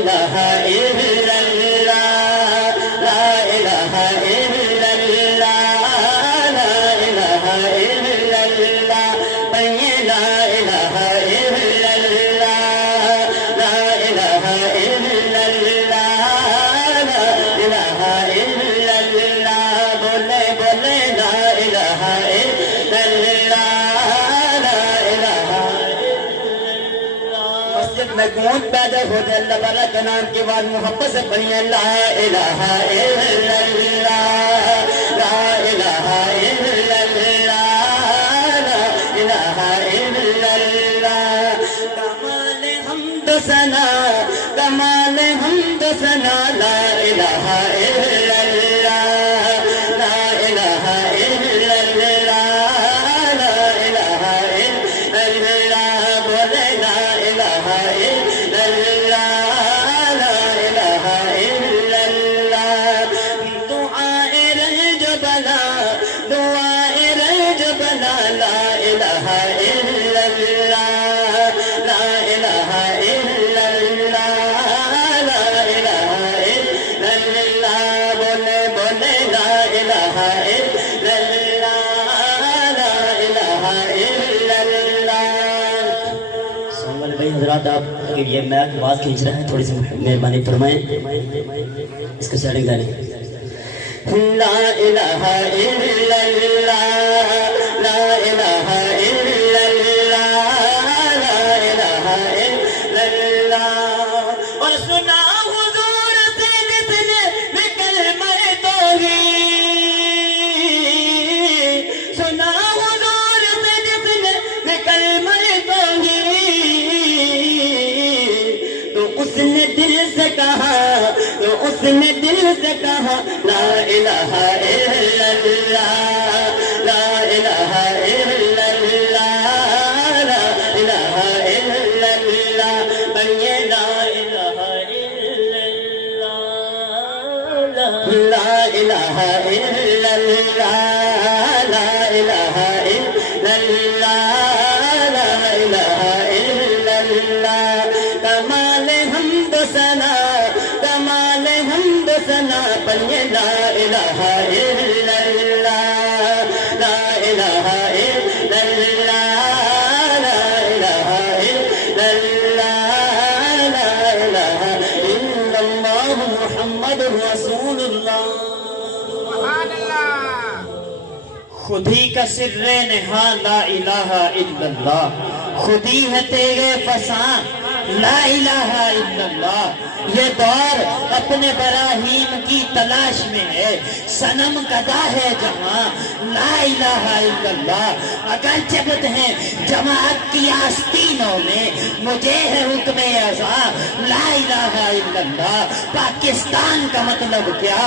الہ الا اللہ لا الہ الا اللہ لا الہ الا اللہ پڑھیے لا الہ الا اللہ لا الہ الا اللہ لا الہ الا اللہ بولے بولے لا الہ الا اللہ لا الہ میں گونج پیدا ہو جائے اللہ تعالیٰ کے نام کے بعد محبت سے پڑھیے لا الہ الا اللہ لا الہ الا اللہ لا الہ الا اللہ کمال حمد و ثنا کمال حمد و ثنا لا الہ الا اللہ لا الہ الا اللہ لا الہ الا اللہ بولے لا الہ الا اللہ لا الہ الا اللہ دعائے رنج بلا دعائے رنج بلا لا الہ الا اللہ لا الہ الا اللہ لا الہ الا اللہ بولے بولے لا الہ الا اللہ لا الہ الا اللہ سننے والے بھائی حضرات آپ کے لیے میں آواز کھینچ رہا ہے تھوڑی سی مہربانی فرمائیں اس کو سیٹنگ کریں لا الہ الا اللہ لا الہ الا اللہ لا الہ الا اللہ اور سنا حضور سے جس نے کلمہ توحید سنا حضور سے جس نے کلمہ توحید تو اس نے دل سے کہا تو اس نے دل سے کہا لا الہ الا اللہ لا الہ الا اللہ لا الہ الا اللہ پڑھیے لا الہ الا اللہ لا الہ الا اللہ لا الہ الا اللہ لا الہ الا اللہ کمال حمد و ثنا کمال حمد و ثنا پڑھیے لا الہ الا اللہ لا الہ الا اللہ لا الہ الا اللہ لا الہ الا اللہ محمد رسول اللہ خود ہی کا سر نہا لا الہ الا اللہ خود ہی ہے تیرے فساں لا الہ الا اللہ یہ دور اپنے براہیم کی تلاش میں ہے صنم گدا ہے جہاں لا الہ الا اللہ اگر جبت ہیں جماعت کی آستینوں میں مجھے ہے حکم ازاں لا الہ الا اللہ پاکستان کا مطلب کیا